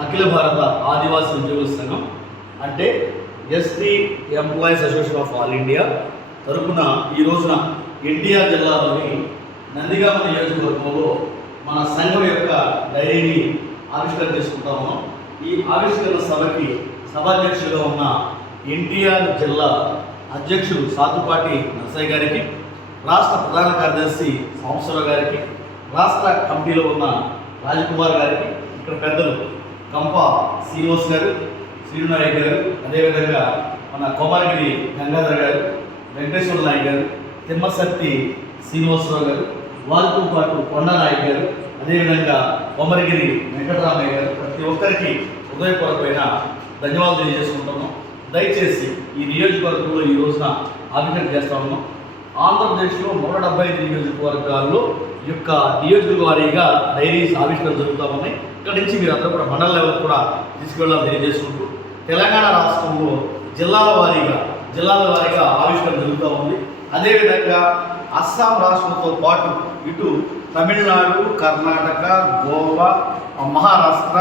అఖిల భారత ఆదివాసీ ఉద్యోగుల సంఘం అంటే ST employees association of all India తరపున ఈ రోజున ఎన్టీఆర్ జిల్లాలోని నందిగామ నియోజకవర్గంలో మన సంఘం యొక్క డైరీని ఆవిష్కరణ చేసుకుంటా ఉన్నాం. ఈ ఆవిష్కరణ సభకి సభాధ్యక్షులుగా ఉన్న ఎన్టీఆర్ జిల్లా అధ్యక్షులు సాతుపాటి నర్సయ్య గారికి, రాష్ట్ర ప్రధాన కార్యదర్శి సంవత్సరావు గారికి, రాష్ట్ర కమిటీలో ఉన్న రాజకుమార్ గారికి, ఇక్కడ పెద్దలు కంప శ్రీనివాస్ గారు, శ్రీనాయక్ గారు, అదేవిధంగా మన కోమరగిరి గంగాధర్ గారు, వెంకటేశ్వర నాయక్ గారు, తిమ్మసర్తి శ్రీనివాసరావు గారు, వారితో పాటు కొండనాయక్ గారు, అదేవిధంగా కోమరగిరి వెంకటరామయ్య గారు, ప్రతి ఒక్కరికి హృదయపూర్వకమైన ధన్యవాదాలు తెలియజేసుకుంటున్నాం. దయచేసి ఈ నియోజకవర్గంలో ఈ రోజున ఆవిష్కరణ చేస్తా ఉన్నాం. ఆంధ్రప్రదేశ్లో 175 నియోజకవర్గాల్లో ఈ యొక్క నియోజకవర్గ వారీగా డైరీస్ ఆవిష్కరణ జరుగుతూ ఉన్నాయి. ఇక్కడ నుంచి మీరు అందరూ కూడా మండల లెవెల్ కూడా తీసుకెళ్ళాలని తెలియజేసుకుంటూ, తెలంగాణ రాష్ట్రంలో జిల్లాల వారీగా ఆవిష్కరణ జరుగుతూ ఉంది. అదేవిధంగా అస్సాం రాష్ట్రంతో పాటు ఇటు తమిళనాడు, కర్ణాటక, గోవా, మహారాష్ట్ర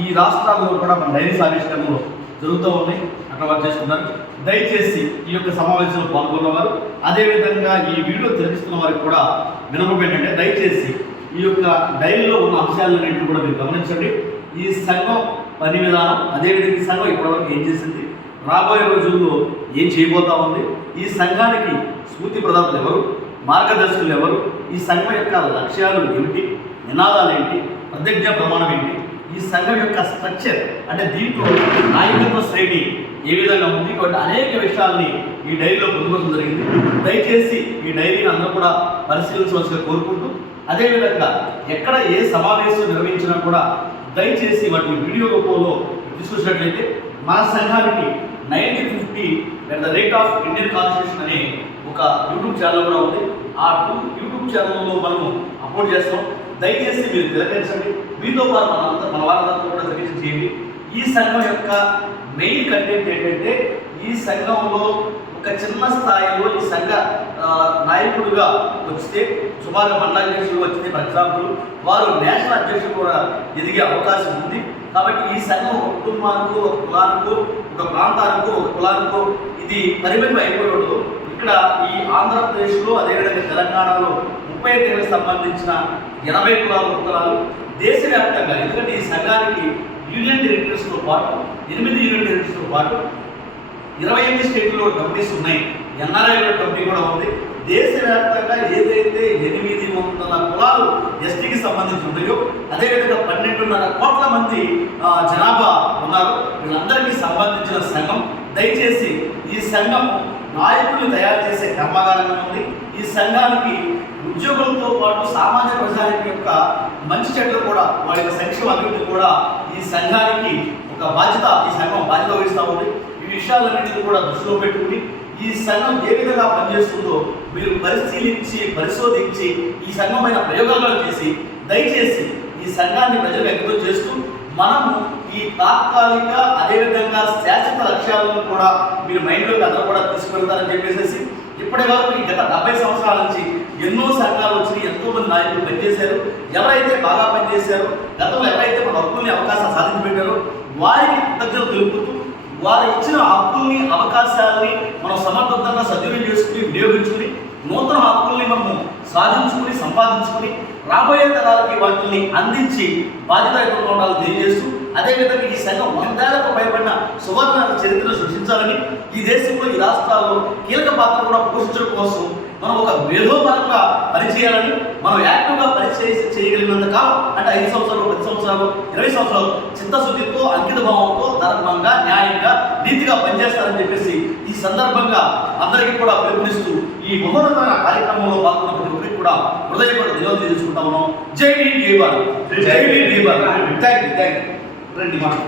ఈ రాష్ట్రాల్లో కూడా మన డైరీస్ ఆవిష్కరణలు జరుగుతూ ఉన్నాయి. అక్కడ వారు చేసుకున్నారు. దయచేసి ఈ యొక్క సమావేశంలో పాల్గొన్నవారు, అదేవిధంగా ఈ వీడియో తెలిపిస్తున్న వారికి కూడా వినపం ఏంటంటే, దయచేసి ఈ యొక్క డైరీలో ఉన్న అంశాలన్నింటినీ కూడా మీరు గమనించండి. ఈ సంఘం పని విధానం, అదేవిధంగా ఈ సంఘం ఇప్పటివరకు ఏం చేసింది, రాబోయే రోజుల్లో ఏం చేయబోతా ఉంది, ఈ సంఘానికి స్ఫూర్తి ప్రదాతలు ఎవరు, మార్గదర్శకులు ఎవరు, ఈ సంఘం యొక్క లక్ష్యాలు ఏమిటి, నినాదాలు ఏంటి, ప్రతిజ్ఞా ప్రమాణం ఏంటి, ఈ సంఘం యొక్క స్ట్రక్చర్ అంటే దీంట్లో నాయకత్వ శ్రేణి ఏ విధంగా ఉంది, కాబట్టి అనేక విషయాల్ని ఈ డైరీలో పొందుకోవడం జరిగింది. దయచేసి ఈ డైరీని అందరూ కూడా పరిశీలించవలసిగా కోరుకుంటూ, అదేవిధంగా ఎక్కడ ఏ సమావేశం నిర్వహించినా కూడా దయచేసి వాటిని వీడియో రూపంలో తీసుకొచ్చినట్లయితే మన సంఘానికి 1950 at the rate of Indian Constitution అనే ఒక యూట్యూబ్ ఛానల్ కూడా ఉంది. ఆ యూట్యూబ్ ఛానల్లో మనము అప్లోడ్ చేస్తాం. దయచేసి మీరు తిరగండి. మీతో పాటు మన వాళ్ళందరూ కూడా తిరిగి చేయండి. ఈ సంఘం యొక్క మెయిన్ కంటెంట్ ఏంటంటే, ఈ సంఘంలో ఒక చిన్న స్థాయిలో ఈ సంఘ నాయకుడిగా వస్తే, సుమారుగా మండలాధ్యక్షుడు వచ్చితే ఫర్ ఎగ్జాంపుల్, వారు నేషనల్ అధ్యక్షుడు కూడా ఎదిగే అవకాశం ఉంది. కాబట్టి ఈ సంఘం ఒక కుటుంబానికి, ఒక కులానికో, ఒక ప్రాంతానికో, ఒక కులానికో ఇది పరిమితం అయిపోయి ఉండదు. ఇక్కడ ఈ ఆంధ్రప్రదేశ్లో, అదేవిధంగా తెలంగాణలో 35 సంబంధించిన 80 కులాలు దేశవ్యాప్తంగా, ఎందుకంటే ఈ సంఘానికి యూనియన్ టెరిటరీస్తో పాటు 8 యూనియన్ టెరిటరీస్తో పాటు 28 స్టేట్లో కంపెనీస్ ఉన్నాయి. ఎన్ఆర్ఐ కంపెనీ కూడా ఉంది. దేశవ్యాప్తంగా ఏదైతే 800 కులాలు ఎస్టీకి సంబంధించి ఉన్నాయో, అదేవిధంగా 12.5 కోట్ల మంది జనాభా ఉన్నారు. వీళ్ళందరికీ సంబంధించిన సంఘం. దయచేసి ఈ సంఘం నాయకులు తయారు చేసే కర్మాగారంగా ఉంది. ఈ సంఘానికి ఉద్యోగులతో పాటు సామాన్య ప్రజానికి యొక్క మంచి చెట్లు కూడా, వారి యొక్క సంక్షేమ అభివృద్ధి కూడా ఈ సంఘానికి ఒక బాధ్యత, ఈ సంఘం బాధ్యత వహిస్తూ ఉంది. ఈ విషయాలన్నింటినీ కూడా దృష్టిలో పెట్టుకుని ఈ సంఘం ఏ విధంగా పనిచేస్తుందో మీరు పరిశోధించి ఈ సంఘమైన ప్రయోగాలు చేసి, దయచేసి ఈ సంఘాన్ని ప్రజలకు ఎంతో చేస్తూ మనము ఈ తాత్కాలిక, అదేవిధంగా శాశ్వత లక్ష్యాలను కూడా మీరు మైండ్లోకి అందరూ కూడా తీసుకువెళ్తారని చెప్పేసి, ఇప్పటి వరకు ఈ గత 70 సంవత్సరాల నుంచి ఎన్నో సంఘాలు వచ్చి ఎంతోమంది నాయకులు పనిచేశారు. ఎవరైతే బాగా పనిచేశారో, గతంలో ఎవరైతే మన హక్కుల్ని అవకాశాలు సాధించి పెట్టారో వారికి కృతజ్ఞతలు తెలుపుతూ, వారు ఇచ్చిన హక్కుల్ని, అవకాశాలని మనం సమర్థవంతంగా సద్వినియోగం చేసుకుని, వినియోగించుకుని, నూతన హక్కుల్ని మనము సాధించుకుని, సంపాదించుకుని, రాబోయే తరాలకి వాటిని అందించి బాధ్యతాయుతంగా ఉండాలని తెలియజేస్తూ, అదేవిధంగా ఈ సంఘం 100 ఏళ్లకు పైబడిన సువర్ణ చరిత్రను సృష్టించాలని, ఈ దేశంలో, ఈ రాష్ట్రాల్లో కీలక పాత్ర కూడా పోషించడం కోసం మనం ఒక మేధోపరంగా పనిచేయాలని, మనం యాక్టివ్గా చేయగలిగినంత కాలం, అంటే 5 సంవత్సరాలు, 10 సంవత్సరాలు, 20 సంవత్సరాలు చిత్తశుద్ధితో, అంకిత భావంతో, ధర్మంగా, న్యాయంగా, నీతిగా పనిచేస్తారని చెప్పేసి ఈ సందర్భంగా అందరికీ కూడా పిలుపునిస్తూ ఈ మహోన్నతమైన కార్యక్రమంలో పాల్గొన్న ప్రతి ఒక్కరికి కూడా హృదయపూర్వక ధన్యవాదాలు తెలుసుకుంటా ఉన్నాం. జై భీమ్, జై భారత్. జై భీమ్, జై భారత్. Thank you. రండి మాట.